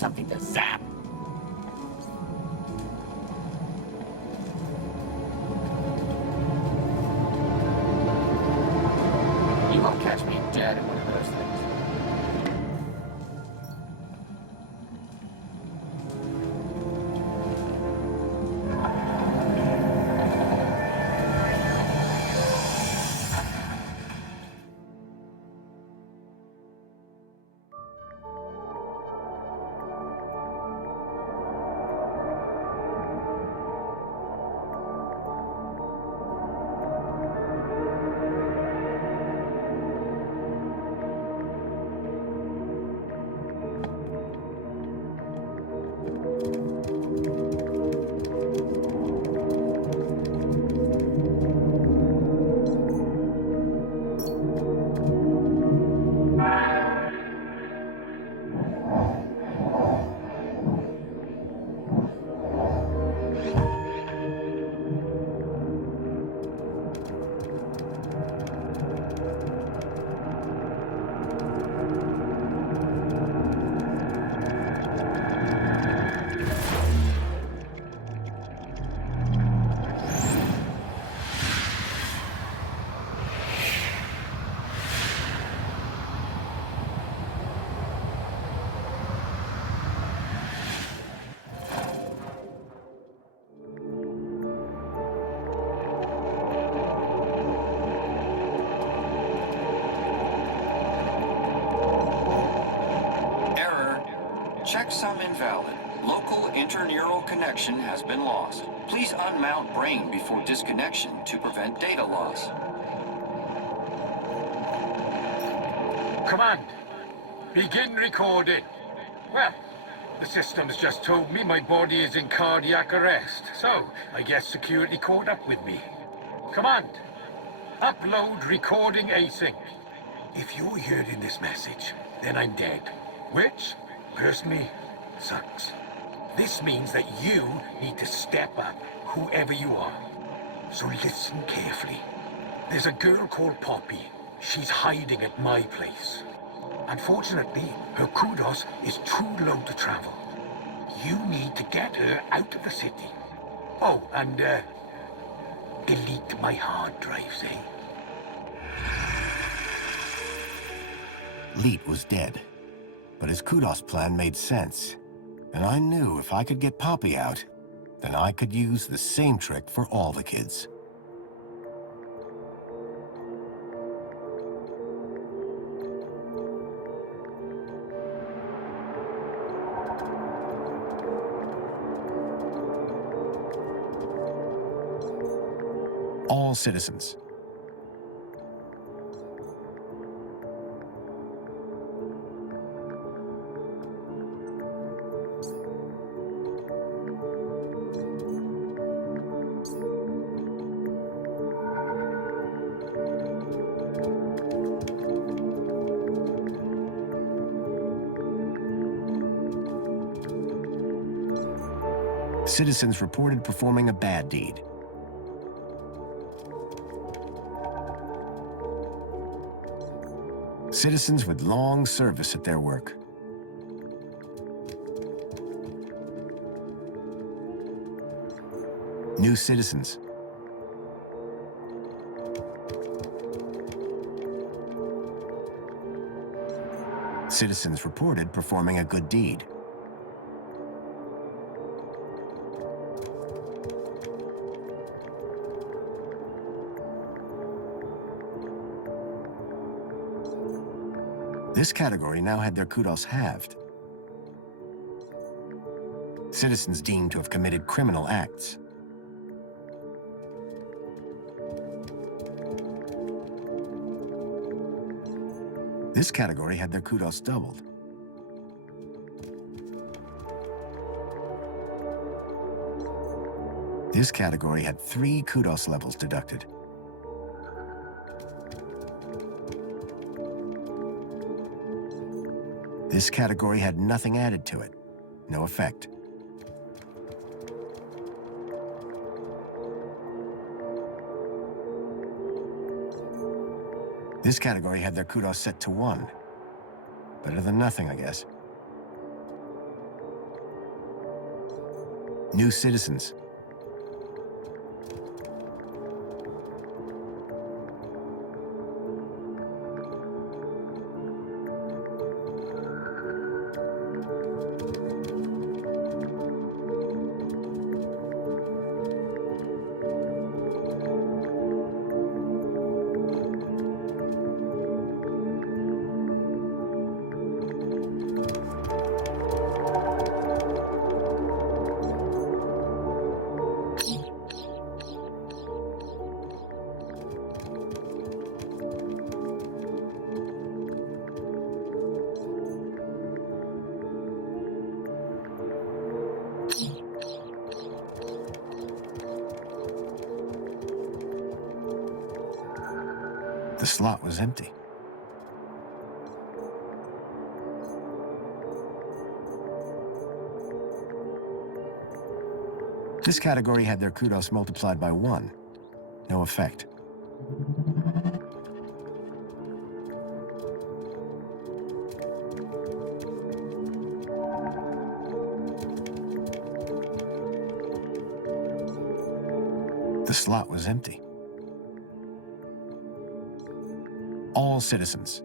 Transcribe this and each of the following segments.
something to zap. You won't catch me dead in one of those things. Checksum invalid. Local interneural connection has been lost. Please unmount brain before disconnection to prevent data loss. Command, begin recording. Well, the system's just told me my body is in cardiac arrest, so I guess security caught up with me. Command, upload recording async. If you're hearing this message, then I'm dead, which, personally, sucks. This means that you need to step up, whoever you are. So listen carefully. There's a girl called Poppy. She's hiding at my place. Unfortunately, her KudOS is too low to travel. You need to get her out of the city. Oh, and, delete my hard drives, eh? Leet was dead, but his KudOS plan made sense. And I knew if I could get Poppy out, then I could use the same trick for all the kids. All citizens. Citizens reported performing a bad deed. Citizens with long service at their work. New citizens. Citizens reported performing a good deed. This category now had their KudOS halved. Citizens deemed to have committed criminal acts. This category had their KudOS doubled. This category had 3 KudOS levels deducted. This category had nothing added to it, no effect. This category had their KudOS set to 1. Better than nothing, I guess. New citizens. The slot was empty. This category had their kudos multiplied by 1. No effect. The slot was empty. All citizens.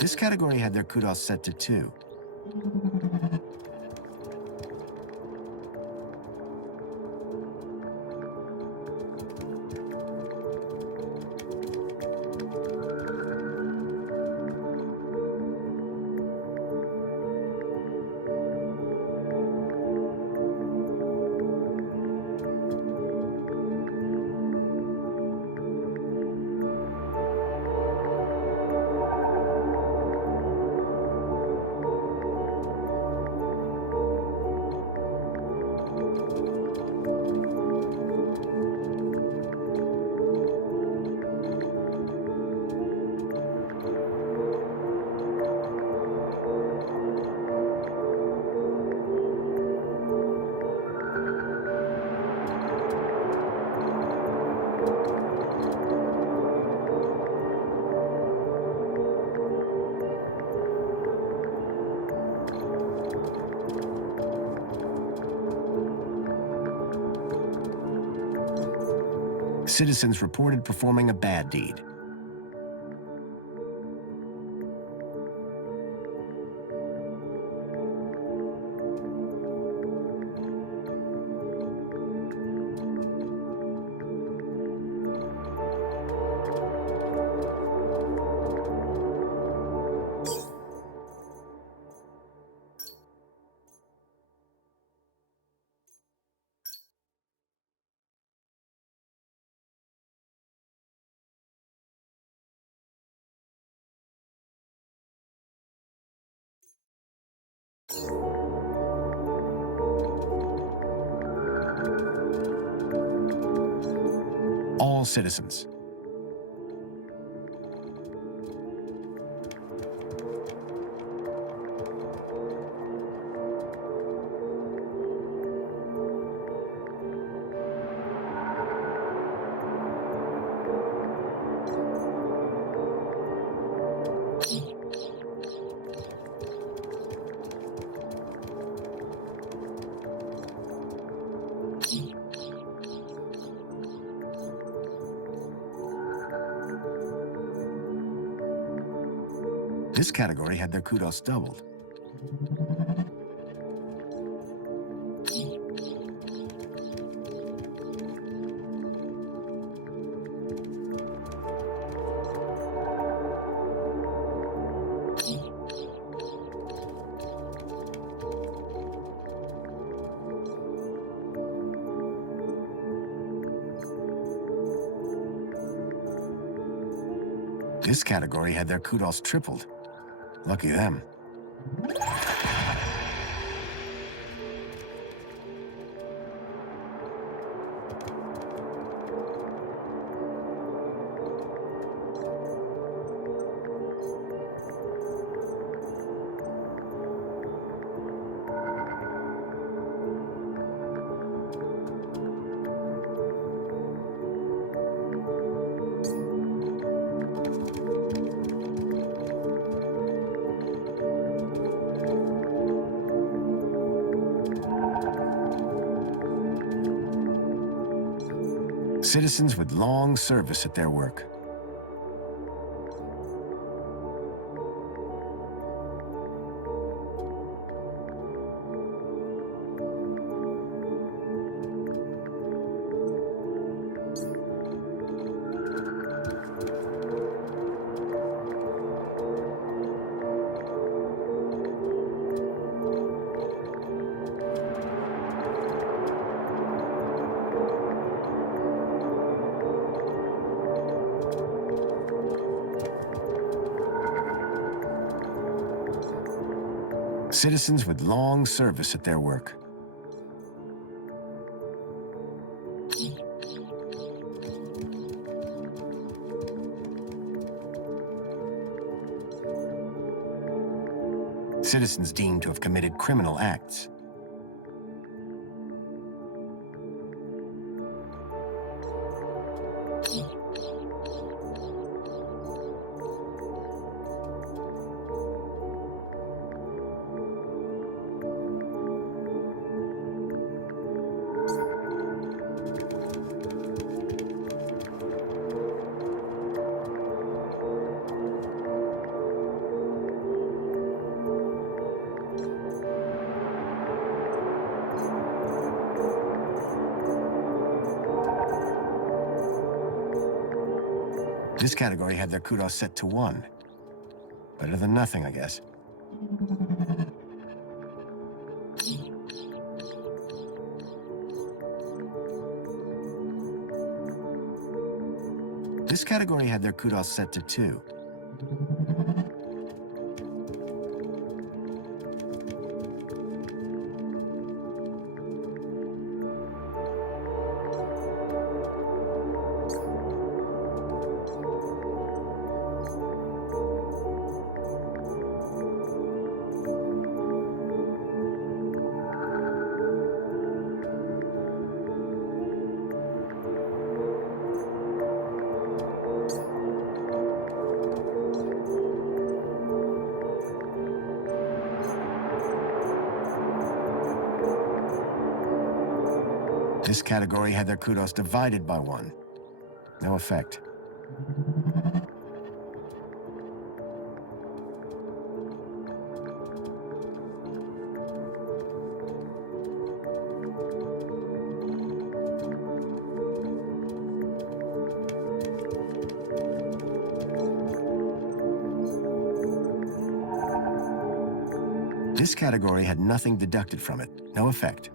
This category had their kudos set to 2. Citizens reported performing a bad deed. All citizens. This category had their kudos doubled. This category had their kudos tripled. Lucky them. Citizens with long service at their work. Citizens with long service at their work. Citizens deemed to have committed criminal acts. This category had their kudos set to 1. Better than nothing, I guess. This category had their kudos set to 2. This category had their kudos divided by 1. No effect. This category had nothing deducted from it. No effect.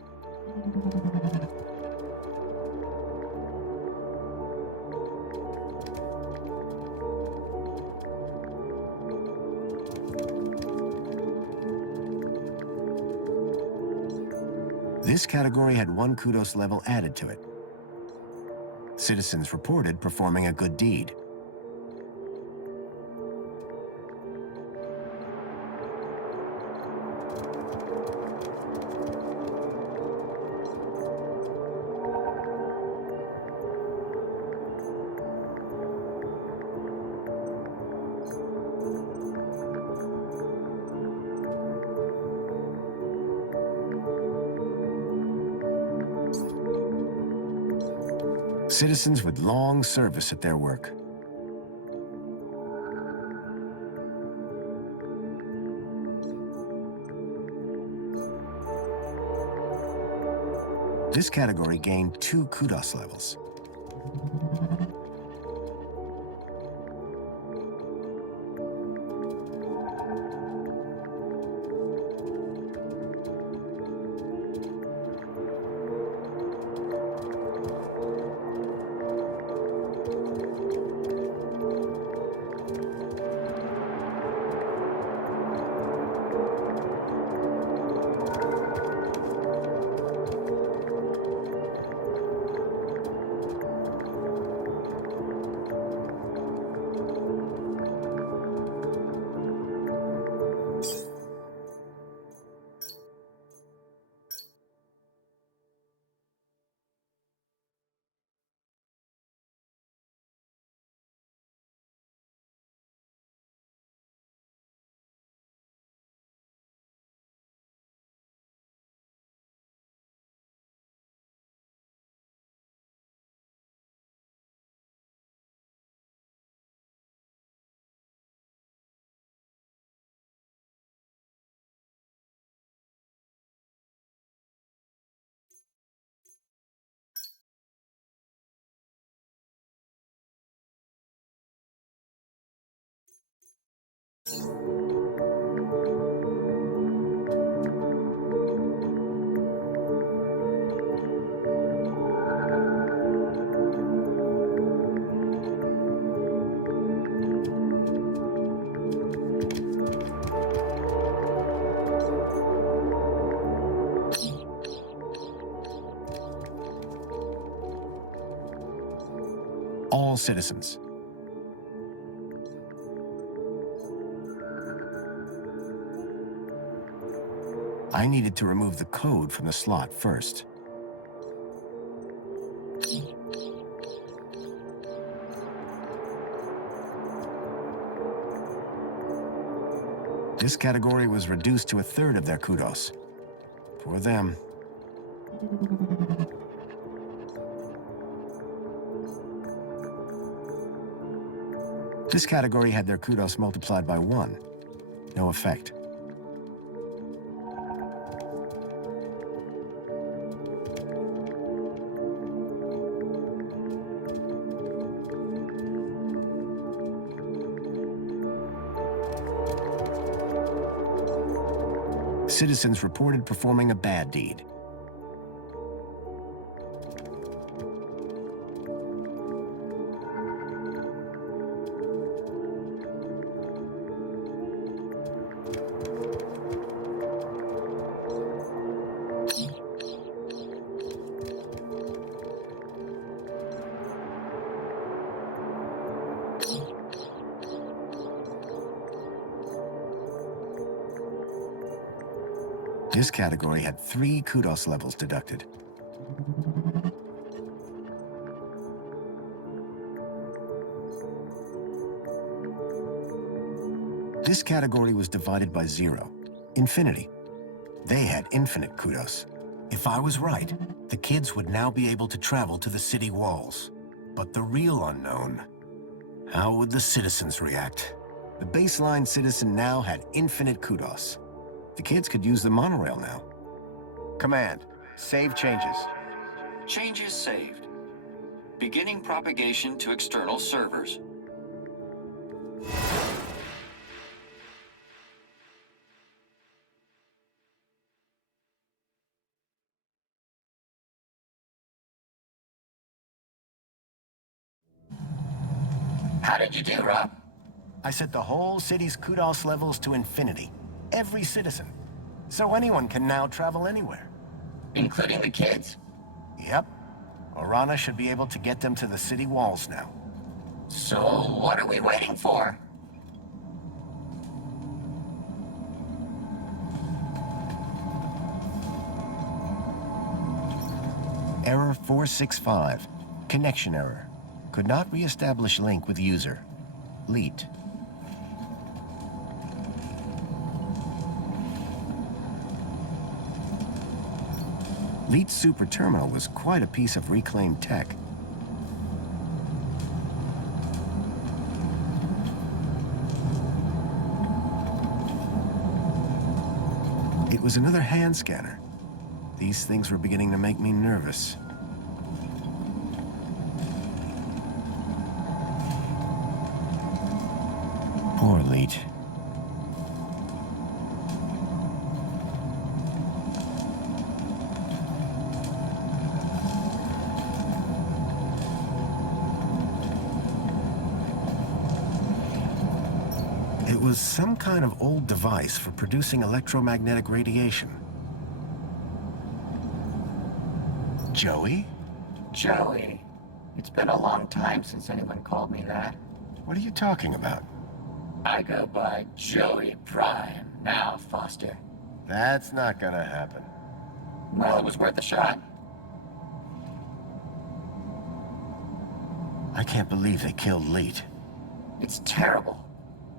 This category had 1 kudos level added to it. Citizens reported performing a good deed. Citizens with long service at their work. This category gained 2 kudos levels. All citizens. I needed to remove the code from the slot first. This category was reduced to 1/3 of their kudos. For them. This category had their kudos multiplied by 1. No effect. Citizens reported performing a bad deed. This category had 3 kudos levels deducted. This category was divided by 0. Infinity. They had infinite kudos. If I was right, the kids would now be able to travel to the city walls. But the real unknown, how would the citizens react? The baseline citizen now had infinite kudos. The kids could use the monorail now. Command, save changes. Changes saved. Beginning propagation to external servers. How did you do, Rob? I set the whole city's kudos levels to infinity. Every citizen. So anyone can now travel anywhere. Including the kids? Yep. Orana should be able to get them to the city walls now. So what are we waiting for? Error 465. Connection error. Could not re-establish link with user. Leet. Leet's super terminal was quite a piece of reclaimed tech. It was another hand scanner. These things were beginning to make me nervous. Poor Leet. It was some kind of old device for producing electromagnetic radiation. Joey? Joey. It's been a long time since anyone called me that. What are you talking about? I go by Joey Prime now, Foster. That's not gonna happen. Well, it was worth a shot. I can't believe they killed Leet. It's terrible.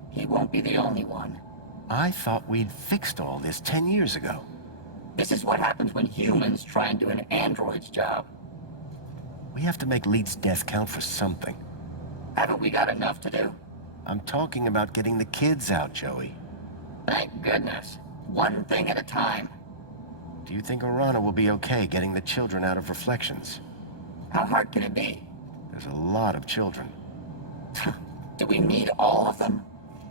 He won't be the only one. I thought we'd fixed all this 10 years ago. This is what happens when humans try and do an android's job. We have to make Leet's death count for something. Haven't we got enough to do? I'm talking about getting the kids out, Joey. Thank goodness. One thing at a time. Do you think Orana will be okay getting the children out of Reflections? How hard can it be? There's a lot of children. Do we need all of them?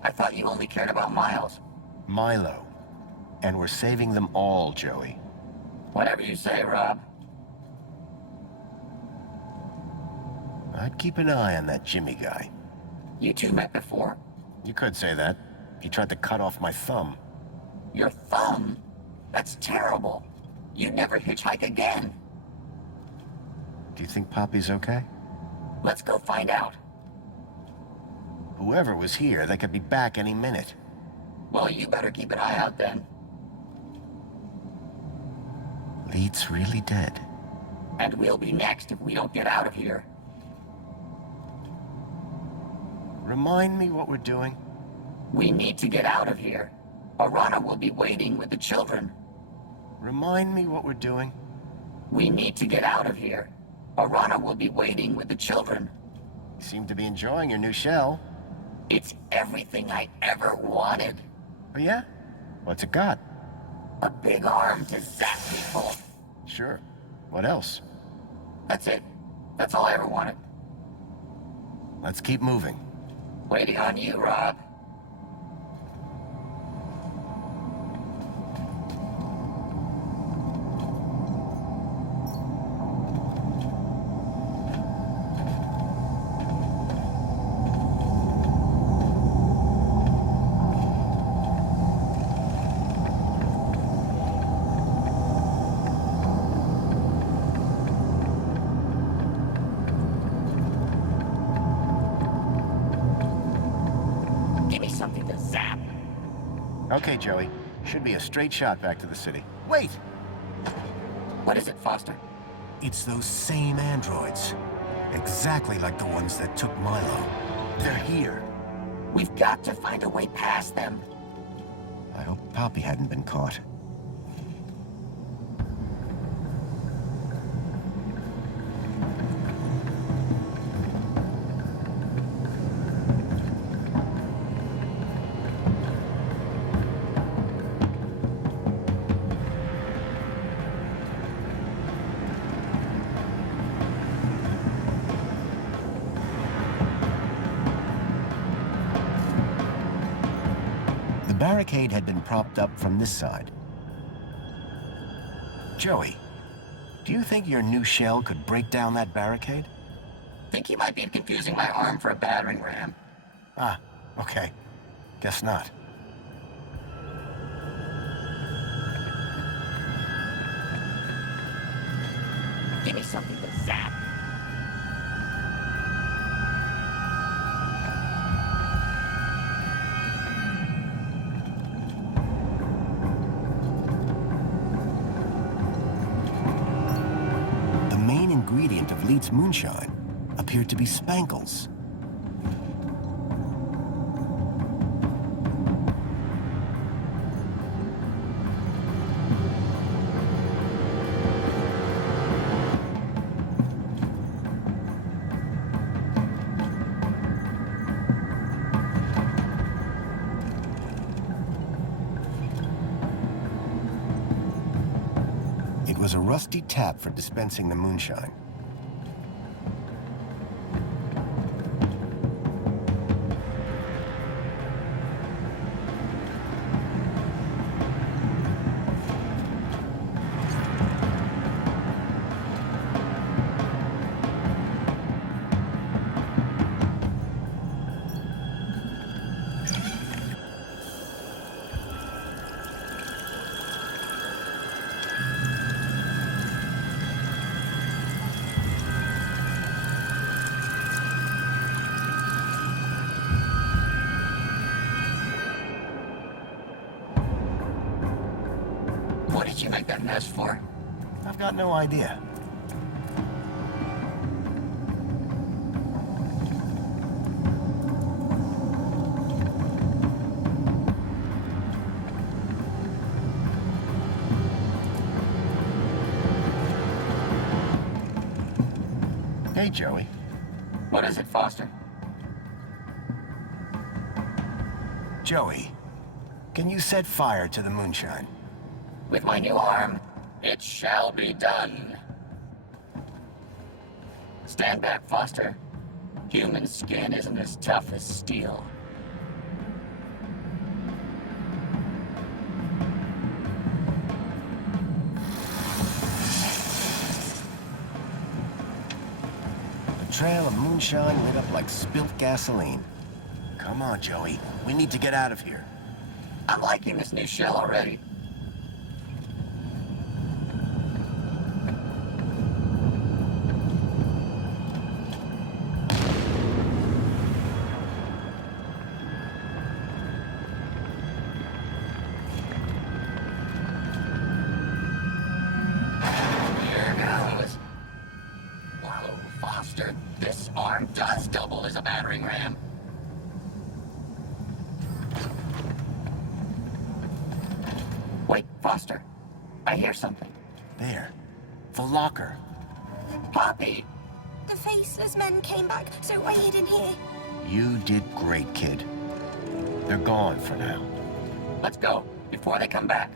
I thought you only cared about Miles. Milo. And we're saving them all, Joey. Whatever you say, Rob. I'd keep an eye on that Jimmy guy. You two met before? You could say that. He tried to cut off my thumb. Your thumb? That's terrible. You'd never hitchhike again. Do you think Poppy's okay? Let's go find out. Whoever was here, they could be back any minute. Well, you better keep an eye out then. Leed's really dead. And we'll be next if we don't get out of here. Remind me what we're doing? We need to get out of here. Arana will be waiting with the children. Remind me what we're doing? We need to get out of here. Arana will be waiting with the children. You seem to be enjoying your new shell. It's everything I ever wanted. Oh yeah? What's it got? A big arm to zap people. Sure. What else? That's it. That's all I ever wanted. Let's keep moving. Waiting on you, Rob. Give me something to zap. Okay, Joey. Should be a straight shot back to the city. Wait! What is it, Foster? It's those same androids. Exactly like the ones that took Milo. They're here. We've got to find a way past them. I hope Poppy hadn't been caught. The barricade had been propped up from this side. Joey, do you think your new shell could break down that barricade? Think you might be confusing my arm for a battering ram. Ah, okay. Guess not. Give me something to zap. The main ingredient of Leed's moonshine appeared to be spankles. It was a rusty tap for dispensing the moonshine. What did you make that mess for? I've got no idea. Hey, Joey. What is it, Foster? Joey, can you set fire to the moonshine? With my new arm, it shall be done. Stand back, Foster. Human skin isn't as tough as steel. trail of moonshine lit up like spilt gasoline. Come on, Joey. We need to get out of here. I'm liking this new shell already. Here goes. Whoa, Foster, this arm does double as a battering ram. Wait, Foster. I hear something. There. The locker. Poppy! The faceless men came back, so I hid in here. You did great, kid. They're gone for now. Let's go, before they come back.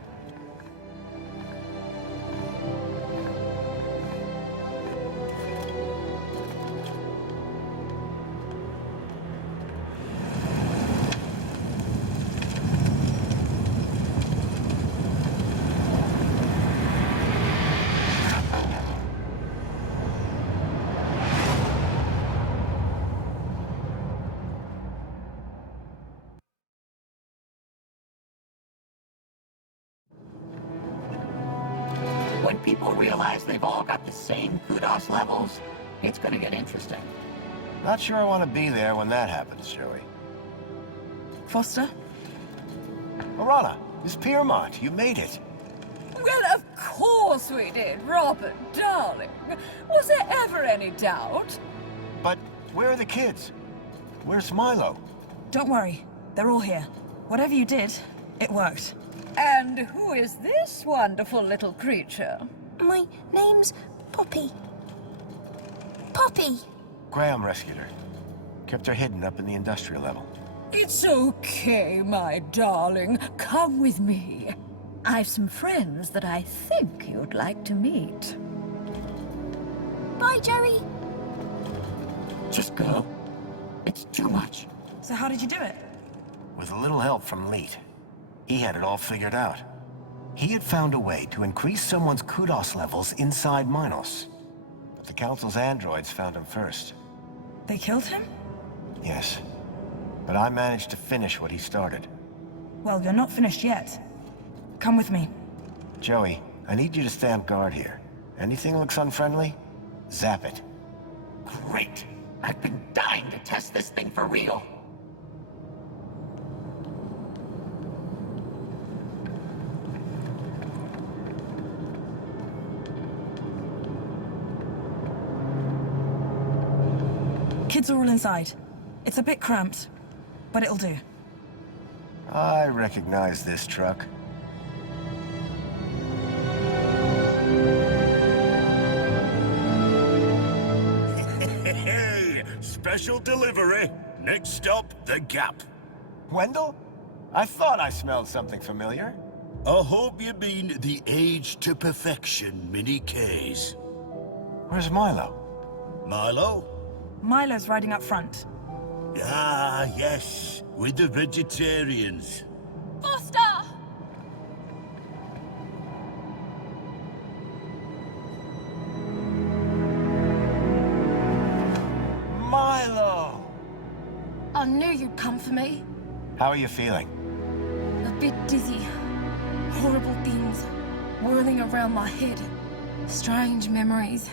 When people realize they've all got the same KudOS levels, it's gonna get interesting. Not sure I want to be there when that happens, Joey. Foster? Lorana, Miss Piermont, you made it. Well, of course we did, Robert, darling. Was there ever any doubt? But where are the kids? Where's Milo? Don't worry. They're all here. Whatever you did, it worked. And who is this wonderful little creature? My name's Poppy. Poppy! Graham rescued her. Kept her hidden up in the industrial level. It's okay, my darling. Come with me. I've some friends that I think you'd like to meet. Bye, Joey. Just go. It's too much. So how did you do it? With a little help from Leet. He had it all figured out. He had found a way to increase someone's KudOS levels inside Minos. But the Council's androids found him first. They killed him? Yes. But I managed to finish what he started. Well, you're not finished yet. Come with me. Joey, I need you to stand guard here. Anything looks unfriendly? Zap it. Great. I've been dying to test this thing for real. Kids are all inside. It's a bit cramped, but it'll do. I recognize this truck. Hey, special delivery. Next stop, the Gap. Wendell? I thought I smelled something familiar. I hope you mean the Age to Perfection mini Ks. Where's Milo? Milo? Milo's riding up front. Ah, yes, with the vegetarians. Foster! Milo! I knew you'd come for me. How are you feeling? A bit dizzy. Horrible things whirling around my head. Strange memories.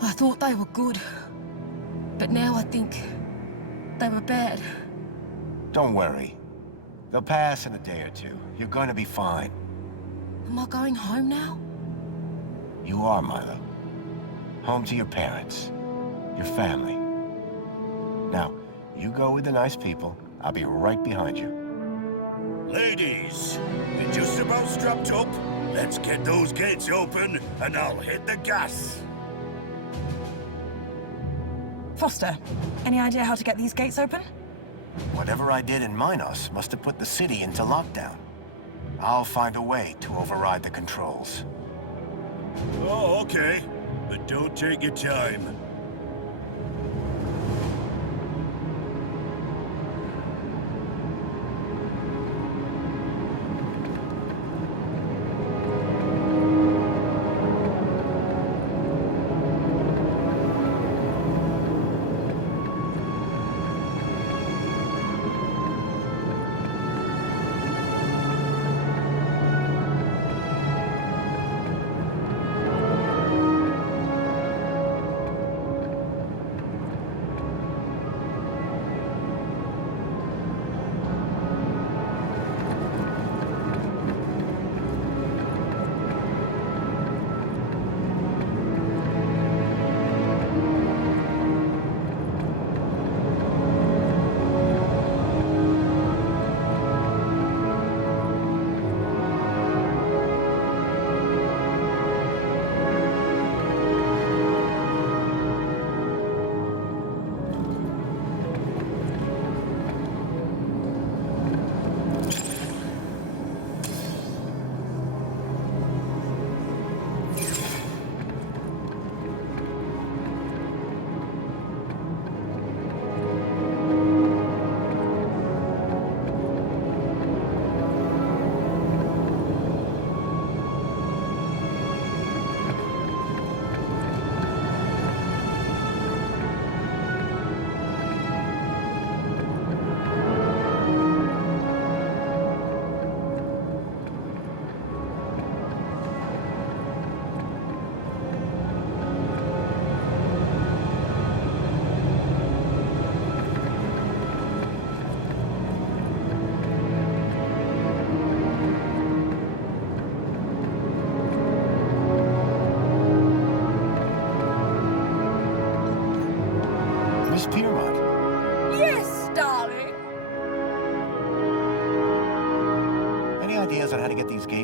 I thought they were good. But now I think they were bad. Don't worry. They'll pass in a day or two. You're going to be fine. Am I going home now? You are, Milo. Home to your parents. Your family. Now, you go with the nice people. I'll be right behind you. Ladies, you're just about strapped up. Let's get those gates open, and I'll hit the gas. Foster, any idea how to get these gates open? Whatever I did in Minos must have put the city into lockdown. I'll find a way to override the controls. Oh, okay. But don't take your time.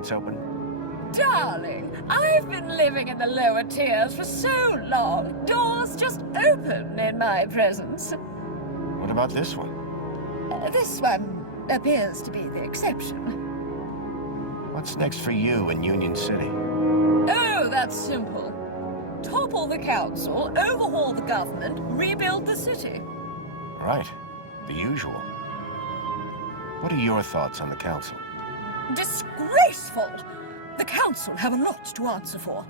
gates open? Darling, I've been living in the lower tiers for so long. Doors just open in my presence. What about this one? This one appears to be the exception. What's next for you in Union-City? Oh, that's simple. Topple the council, overhaul the government, rebuild the city. Right. The usual. What are your thoughts on the council? Disgraceful! The council have a lot to answer for.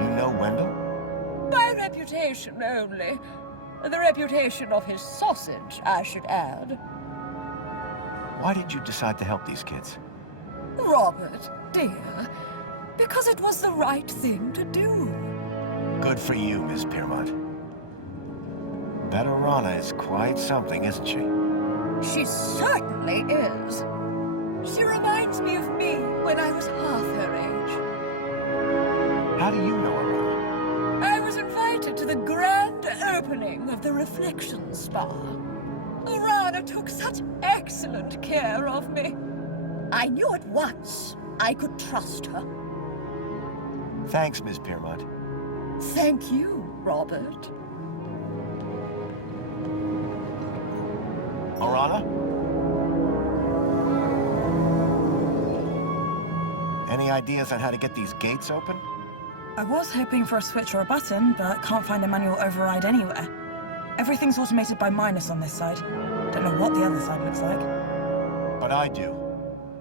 You know Wendell? By reputation only. The reputation of his sausage, I should add. Why did you decide to help these kids? Robert, dear, because it was the right thing to do. Good for you, Miss Piermont. That Orana is quite something, isn't she? She certainly is. She reminds me of me when I was half her age. How do you know Orana? I was invited to the grand opening of the Reflection Spa. Orana took such excellent care of me. I knew at once I could trust her. Thanks, Miss Piermont. Thank you, Robert. Orana? Any ideas on how to get these gates open? I was hoping for a switch or a button, but can't find a manual override anywhere. Everything's automated by Minus on this side. Don't know what the other side looks like. But I do.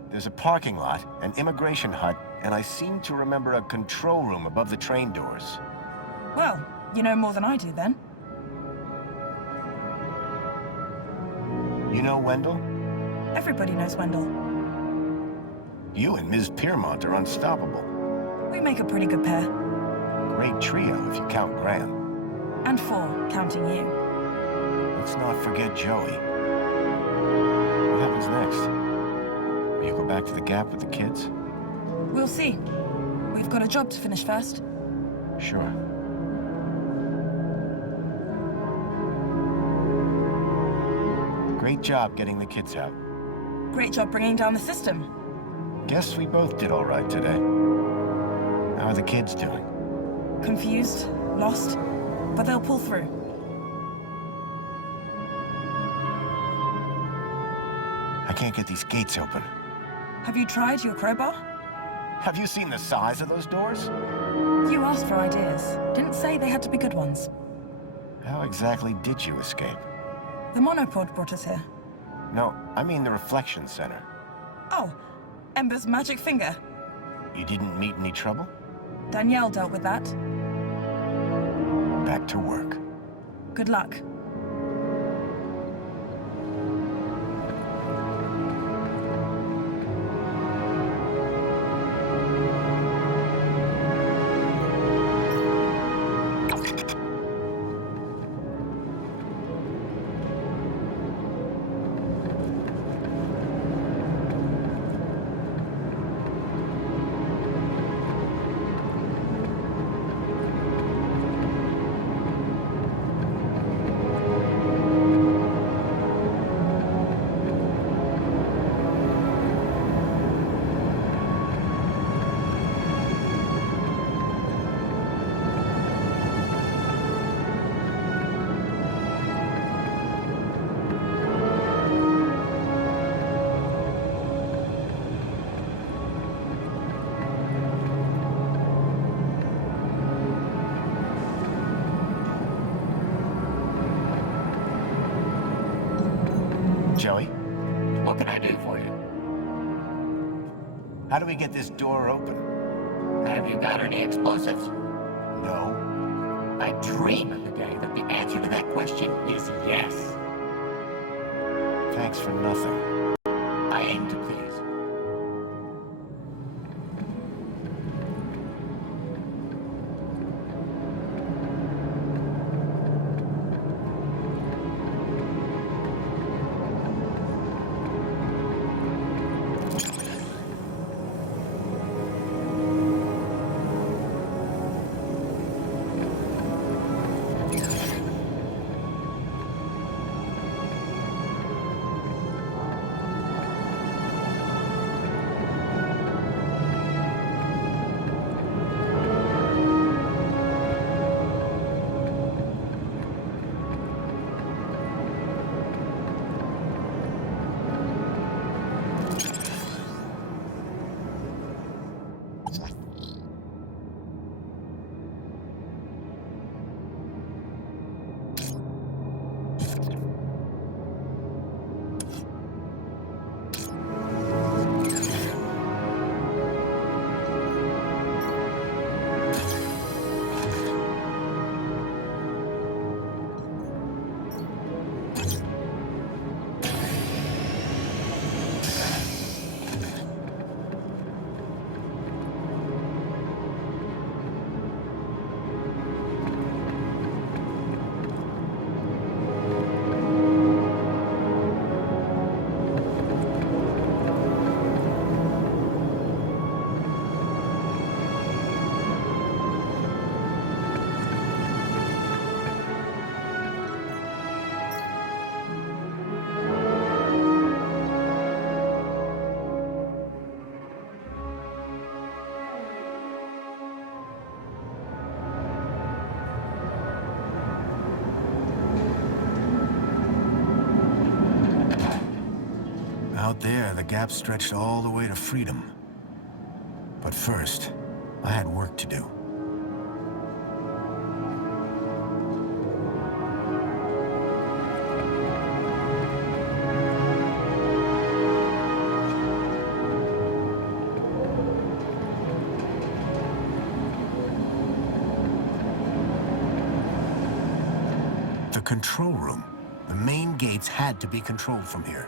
There's a parking lot, an immigration hut, and I seem to remember a control room above the train doors. Well, you know more than I do then. You know Wendell? Everybody knows Wendell. You and Ms. Piermont are unstoppable. We make a pretty good pair. Great trio if you count Graham. And 4, counting you. Let's not forget Joey. What happens next? Will you go back to the Gap with the kids? We'll see. We've got a job to finish first. Sure. Great job getting the kids out. Great job bringing down the system. Guess we both did all right today. How are the kids doing? Confused, lost, but they'll pull through. I can't get these gates open. Have you tried your crowbar? Have you seen the size of those doors? You asked for ideas. Didn't say they had to be good ones. How exactly did you escape? The monopod brought us here. No, I mean the Reflection Center. Oh, Ember's magic finger. You didn't meet any trouble? Danielle dealt with that. Back to work. Good luck. Joey, What can I do for you? how do we get this door open? Have you got any explosives? No. I dream of the day that the answer to that question is yes. Thanks for nothing. I aim to please. Out there, the gap stretched all the way to freedom. But first, I had work to do. The control room. The main gates had to be controlled from here.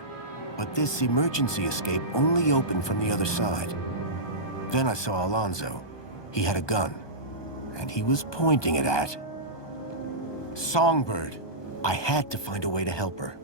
But this emergency escape only opened from the other side. Then I saw Alonzo. He had a gun, and he was pointing it at Songbird. I had to find a way to help her.